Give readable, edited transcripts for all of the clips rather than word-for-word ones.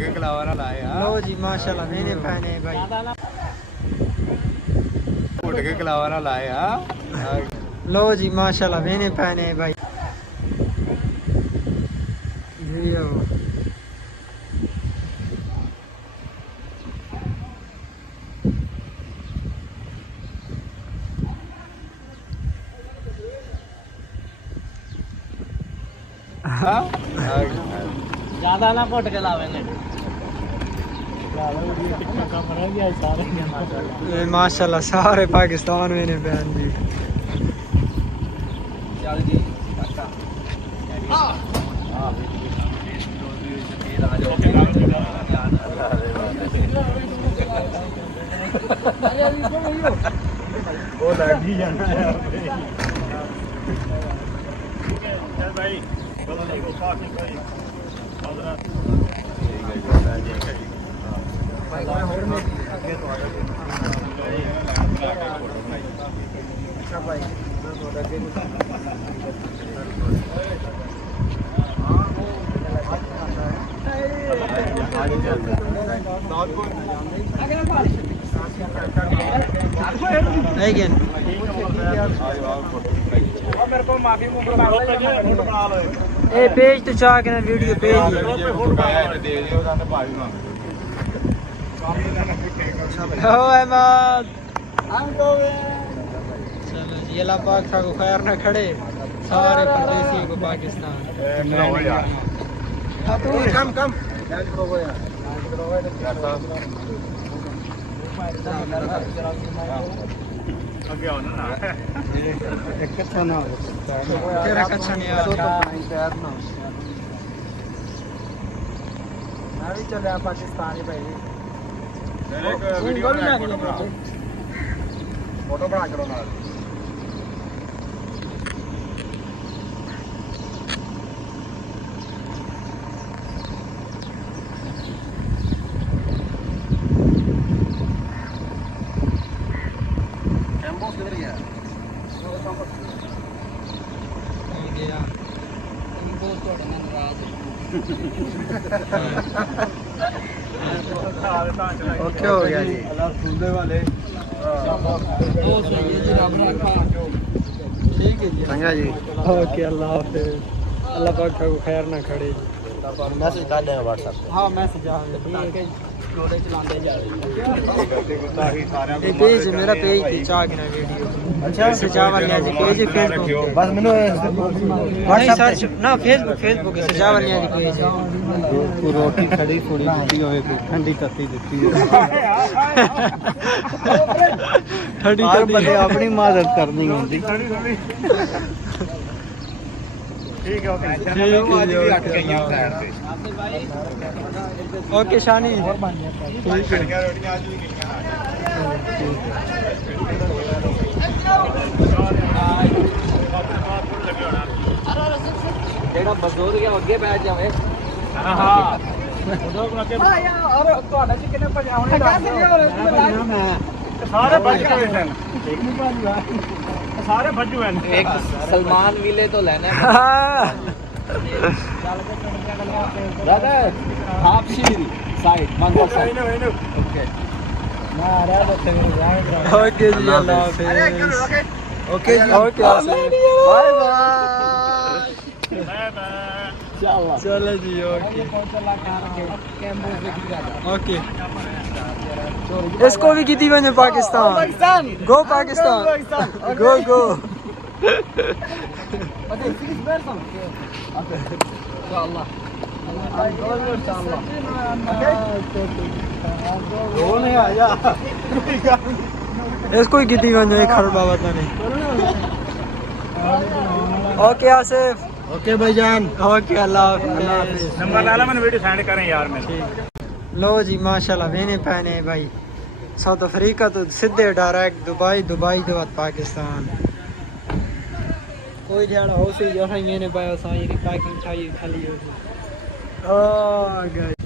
के कलावा ना लाए यार। लो जी माशाल्लाह मैंने पहने भाई। उठ के कलावा ना लाए यार। लो जी माशाल्लाह मैंने पहने भाई। ज्यादा ना घुट के लावे ने माशाल्लाह सारे पाकिस्तान में ने बहन जी। चल जी वो लग ही जाना है चल भाई चलो देखो पार्किंग भाई हजरत ठीक है भाई मैं और में आगे तो आगे अच्छा भाई मैं तो आगे लेकिन मेरे को माफी मुंह बना लो ए पेज तो चाह के ना वीडियो पेज दे दियो दाने भाई मां ओ अहमद चलो जी अल्लाह पाक था को खैर ना खड़े सारे परदेसी को पाकिस्तान कम आगे आओ ना एक अच्छा ना हो तेरा अच्छा नहीं आ तैयार ना मैं भी चले पाकिस्तानी भाई एक वीडियो बना फोटो बना करो ना ओके हो गया जी सुनने वाले ठीक है जी संगा जी ओके अल्लाह हाफिज़ अल्लाह पाक को खैर ना खड़े मैसेज कर देना व्हाट्सएप पे हाँ मैसेज आ गया जोड़े चलाते जा रहे ये पेज मेरा पेज थी चाह के ना वीडियो अच्छा सजावल नियाज पेज फेसबुक बस मैंने नहीं सर्च ना फेसबुक सजावल नियाज पेज तू रोटी खड़ी थोड़ी दी होवे ठंडी तत्ती देती है ठंडी हर बंदे अपनी मदद करनी होती ठीक है ओके शानी जेड़ा बजूर के अगे बैठ जावे हां और ਤੁਹਾਡਾ ਜੀ ਕਿੰਨੇ ਭਜਾਉਣੇ ਸਾਰੇ ਭੱਜ ਗਏ ਸਨ ਸਾਰੇ ਭੱਜੂ ਹਨ एक सलमान विले तो लेना है दादा हाफ शीरी साइड मंगल साइड ओके ना रहा तो तेरे जान ओके जी अल्लाह हाफिज़ ओके जी ओके बाय बाय चलो जी ओके ओके इसको भी की बने पाकिस्तान गो पाकिस्तान गो गो इसको ही की बने खड़ बाबा नहीं ओके आसिफ ओके भाईजान ओके अल्लाह हाफिज़ नंबर डाला मैंने वीडियो सेंड करें यार मैं लो जी माशाल्लाह मैंने पहने भाई साउथ अफ्रीका तो सीधे डायरेक्ट दुबई दुबई के बाद पाकिस्तान कोई ध्यान हो से जो है मैंने पाया साई की पैकिंग चाहिए खाली हो ओ गाइस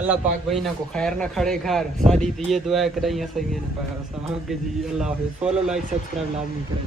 अल्लाह पाक भाई ना को खैर ना खड़े घर सारी ये दुआ करें सही मैंने पाया ओके जी अल्लाह हाफिज़ फॉलो लाइक सब्सक्राइब लाजमी करें।